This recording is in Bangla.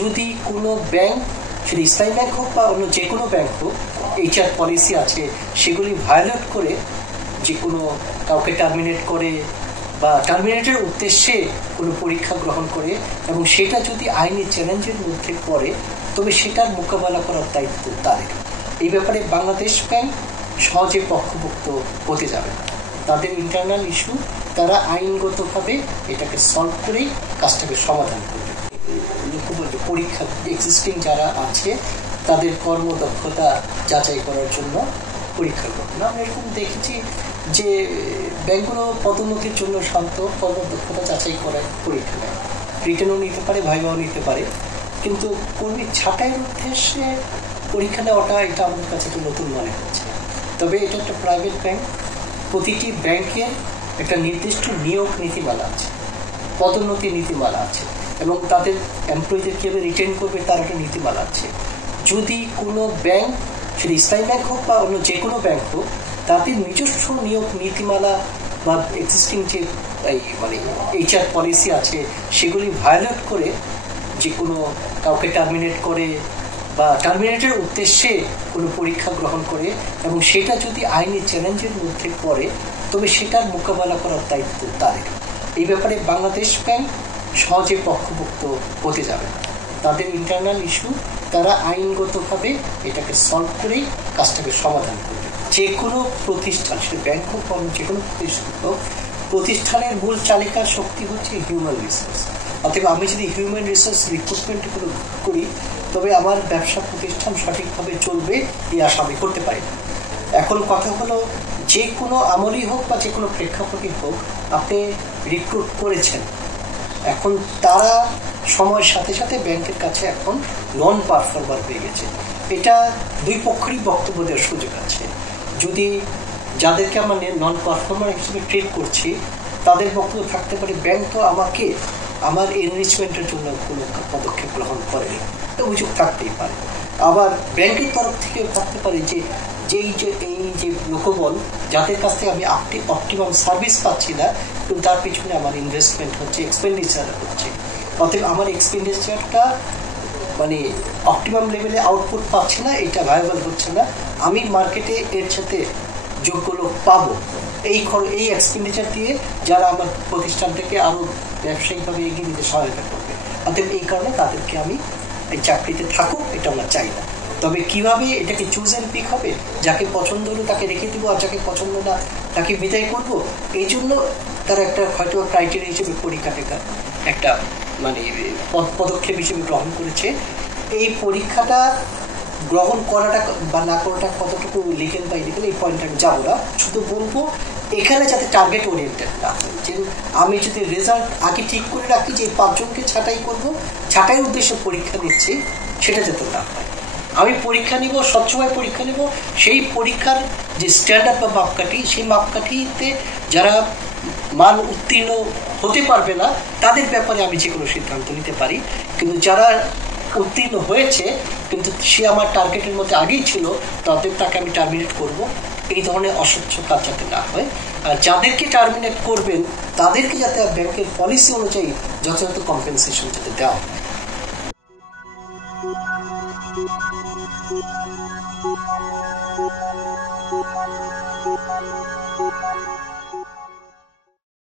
যদি কোনো ব্যাংক, সেটা ইসলামী ব্যাংক হোক বা অন্য যে কোনো ব্যাংক হোক, এইচআর পলিসি আছে সেগুলি ভায়োলেট করে যে কোনো কাউকে টার্মিনেট করে বা টার্মিনেটের উদ্দেশ্যে কোনো পরীক্ষা গ্রহণ করে এবং সেটা যদি আইনি চ্যালেঞ্জের মধ্যে পড়ে তবে সেটার মোকাবেলা করার দায়িত্ব তাদের। এই ব্যাপারে বাংলাদেশ ব্যাংক সহজে পক্ষভুক্ত হতে যাবে না। তাদের ইন্টারনাল ইস্যু, তারা আইনগতভাবে এটাকে সলভ করেই কাজটাকে সমাধান করবে। পরীক্ষা এক্সিস্টিং যারা আছে তাদের কর্মদক্ষতা যাচাই করার জন্য পরীক্ষা করবে না। আমরা এরকম দেখেছি যে ব্যাংকগুলো পদোন্নতির জন্য শান্ত কর্মদক্ষতা যাচাই করার পরীক্ষা নেয়, রিটেনও নিতে পারে, ভাইভাও নিতে পারে, কিন্তু কর্মী ছাঁটাইয়ের উদ্দেশ্যে পরীক্ষা নেওয়াটা এটা আমাদের কাছে একটা নতুন মনে হচ্ছে। তবে এটা একটা প্রাইভেট ব্যাংক, প্রতিটি ব্যাংকের একটা নির্দিষ্ট নিয়োগ নীতিমালা আছে, পদোন্নতি নীতিমালা আছে এবং তাদের এমপ্লয়ীদের কীভাবে রিটেন করবে তার একটা নীতিমালা আছে। যদি কোনো ব্যাংক, সেটা ইসলামী ব্যাংক হোক বা অন্য যে কোনো ব্যাংক হোক, তাদের নিজস্ব নিয়োগ নীতিমালা বা এক্সিস্টিং যে এইচআর পলিসি আছে সেগুলি ভায়োলেট করে যে কোনো কাউকে টার্মিনেট করে বা টার্মিনেটের উদ্দেশ্যে কোনো পরীক্ষা গ্রহণ করে এবং সেটা যদি আইনি চ্যালেঞ্জের মধ্যে পড়ে তবে সেটার মোকাবেলা করার দায়িত্ব তাদের। এই ব্যাপারে বাংলাদেশ ব্যাংক সহজে পক্ষভুক্ত হতে যাবে না। তাদের ইন্টারনাল ইস্যু, তারা আইনগতভাবে এটাকে সলভ করেই কাজটাকে সমাধান করবে। যে কোনো প্রতিষ্ঠান, সেটা ব্যাংক হোক বা যে কোনো প্রতিষ্ঠান হোক, প্রতিষ্ঠানের মূল চালিকার শক্তি হচ্ছে হিউম্যান রিসোর্স। অতএব আমি যদি হিউম্যান রিসোর্স রিক্রুটমেন্ট করি তবে আমার ব্যবসা প্রতিষ্ঠান সঠিকভাবে চলবে এই আশা আমি করতে পারি না। এখন কথা হলো, যে কোনো আমলই হোক বা যে কোনো প্রেক্ষাপটই হোক, আপনি রিক্রুট করেছেন, এখন তারা সময়ের সাথে সাথে ব্যাংকের কাছে এখন নন পারফর্মার হয়ে গেছে। এটা দুই পক্ষেরই বক্তব্য দেওয়ার সুযোগ আছে। যদি যাদেরকে আমরা নন পারফর্মার হিসেবে ট্রিট করছি তাদের বক্তব্য থাকতে পারে, ব্যাংক তো আমাকে আমার এনরিচমেন্টের জন্য কোনো পদক্ষেপ গ্রহণ করেনি, অভিযোগ থাকতেই পারে। আবার ব্যাংকের তরফ থেকে থাকতে পারে যে এই যে লোকবল যাদের কাছ থেকে আমি অপটিমাম সার্ভিস পাচ্ছি না, কিন্তু তার পিছনে আমার ইনভেস্টমেন্ট হচ্ছে, এক্সপেন্ডিচার হচ্ছে, অতএব আমার এক্সপেন্ডিচারটা অপটিমাম লেভেলে আউটপুট পাচ্ছি না, এটা ভায়াবল হচ্ছে না, আমি মার্কেটে এর সাথে যোগ্য লোক পাবো, এই এক্সপেন্ডিচার দিয়ে যারা আমার প্রতিষ্ঠানটাকে আরও ব্যবসায়িকভাবে এগিয়ে নিতে সহায়তা করবে। অতএব এই কারণে তাদেরকে আমি এই চাকরিতে থাকুক, এটা আমরা চাই না। তবে কিভাবে এটাকে চুজ অ্যান্ড পিক হবে, যাকে পছন্দ হলো তাকে রেখে দেবো আর যাকে পছন্দ না তাকে বিদায় করবো, এই জন্য তারা একটা হয়তো ক্রাইটেরিয়া হিসেবে পরীক্ষাটাকে একটা পদক্ষেপ হিসেবে গ্রহণ করেছে। এই পরীক্ষাটা গ্রহণ করাটা বা না করাটা কতটুকু লিগেল বা ইলিগেল এই পয়েন্টে আমি যাবো না, শুধু বলবো এখানে যাতে টার্গেট ওরিয়েন্টেড না হয়। যে আমি যদি রেজাল্ট আগে ঠিক করে রাখি যে 5 জনকে ছাঁটাই করবো, ছাঁটাইয়ের উদ্দেশ্যে পরীক্ষা নিচ্ছি, সেটা যাতে না হয়। আমি পরীক্ষা নিব, স্বচ্ছভাবে পরীক্ষা নিব, সেই পরীক্ষার যে স্ট্যান্ডার্ড বা মাপকাঠি, সেই মাপকাঠিতে যারা মান উত্তীর্ণ হতে পারবে না তাদের ব্যাপারে আমি যে কোনো সিদ্ধান্ত নিতে পারি, কিন্তু যারা উত্তীর্ণ হয়েছে কিন্তু সে আমার টার্গেটের মধ্যে আগেই ছিল, তাকে আমি টার্মিনেট করব, এই ধরনের অস্বচ্ছ কাজ যাতে না হয়। আর যাদেরকে টার্মিনেট করবেন তাদেরকে যাতে ব্যাংকের পলিসি অনুযায়ী যথাযথ কম্পেনসেশন যাতে দেওয়া হয়।